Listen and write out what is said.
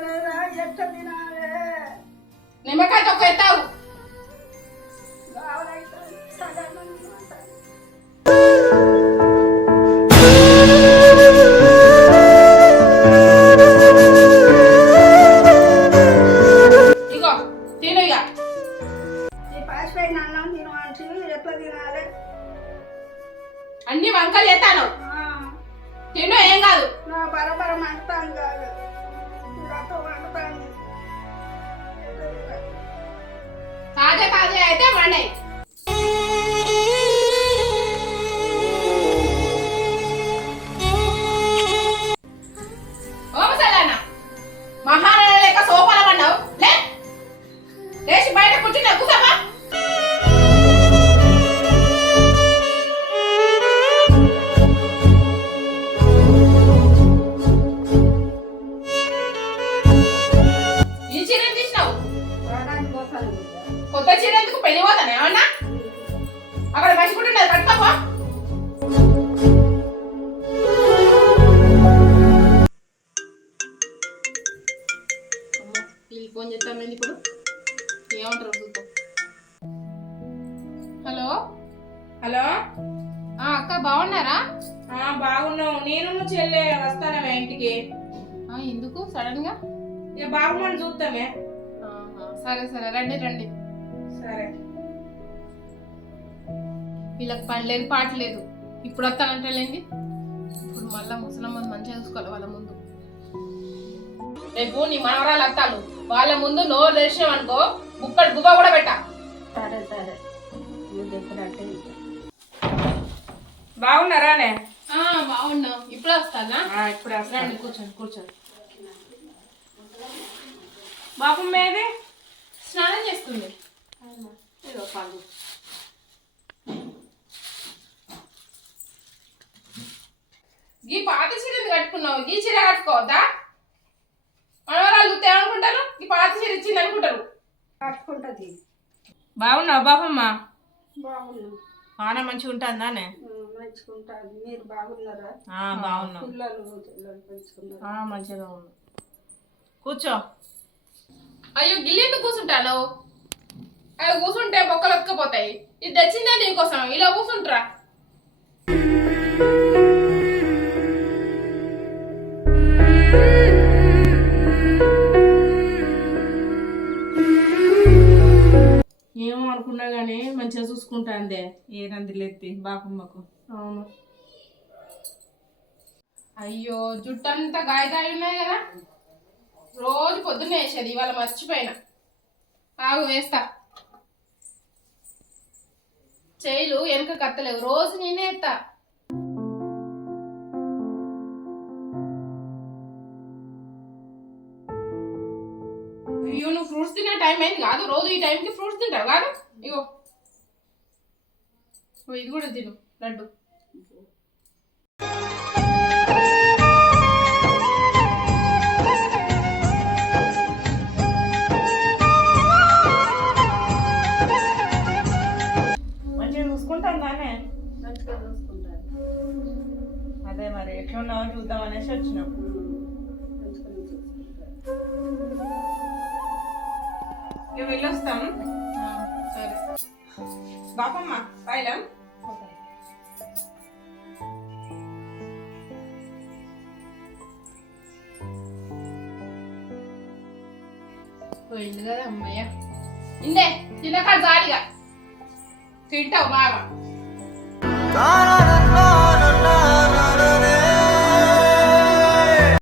తినలేదా ఎట్ట తినాలే? నిమ్మకాయ తొక్కెత్తావు అన్ని వంకలు చేస్తాను. తిను ఏం కాదు. నా బరబరం అంతా కాదు. తాజా అయితే వండాయి ఓ ముసలాన్న కొత్త చీర ఎందుకు పెళ్ళి పోతాను ఏమన్నా? అక్కడ మంచి కూడా ఉండదు కట్టుకోపా ఫోన్ చేస్తాం ఇప్పుడు. ఏమంటారు చూద్దాం. హలో? హలో? అక్క బాగున్నారా? బాగున్నావు నేను చెల్లె వస్తానవే ఇంటికి? ఎందుకు? సడన్గా ఇక బాబుమని చూస్తామే సరే సరే రండి రండి. సరే. వీళ్ళకి పని లేదు పాట లేదు ఇప్పుడు వస్తానంటలేండి ఇప్పుడు మళ్ళా ముసలమ్మ మంచిగా చూసుకోవాలి వాళ్ళ ముందు. రేపు నీ మనవరాలు అత్తాలు వాళ్ళ ముందు నోరు తెరిచినావు అనుకో ముక్కడు గువ్వ కూడా పెట్టా. సరే సరే. బాగున్నారానే బాగున్నాం. ఇప్పుడు వస్తానా? ఇప్పుడు రండి కూర్చోండి కూర్చోండి. బాబమ్మ ఏది? స్నానం చేస్తుంది. పాలు. ఈ పాత చీర కట్టుకున్నావు? ఈ చీర కట్టుకోవద్దా? మనవరాలు ఏమనుకుంటారు? ఈ పాత చీర ఇచ్చింది అనుకుంటారు. కట్టుకుంటది. బాగున్నావు బాబమ్మ? బాగున్నాం. ఆన మంచిగా ఉంటుందానే మంచుకుంటాను మీరు బాగున్నారా? బాగున్నావు పిల్లలు మంచిగా ఉంది. కూర్చో. అయ్యో గిల్లి ఎందుకు కూర్చుంటాను? అవి కూర్చుంటే బొక్కలు ఒక్కపోతాయి ఇది తెచ్చిందే నీకోసం ఇలా కూర్చుంటారా ఏమో అనుకున్నా గానీ మంచిగా చూసుకుంటాందే. ఏ నందిలెత్తి బాపమ్మకు. అవును. అయ్యో జుట్టంతా గాయగాయ ఉన్నాయి కదా? రోజు పొద్దున్నే వేసేది ఇవాళ మర్చిపోయినా. ఆగు వేస్తా. చేయలు వెనక కట్టలేవు. రోజు నేనే ఎత్తా. అయ్యో నువ్వు ఫ్రూట్స్ తినే టైం అయింది కాదు. రోజు ఈ టైంకి ఫ్రూట్స్ తింటావు కాదు? ఇగో. ఓ, ఇది కూడా తిను. లడ్డు. చూసుకుంటారు. అదే మరి ఎట్లా ఉన్నావో చూద్దాం అనేసి వచ్చినాం. వెళ్ళొస్తాం. సరే. బాపమ్మ పైలం పోయింది కదా అమ్మయ్య. ఇందే తినక జాలిగా. తింటావు బాగా. Da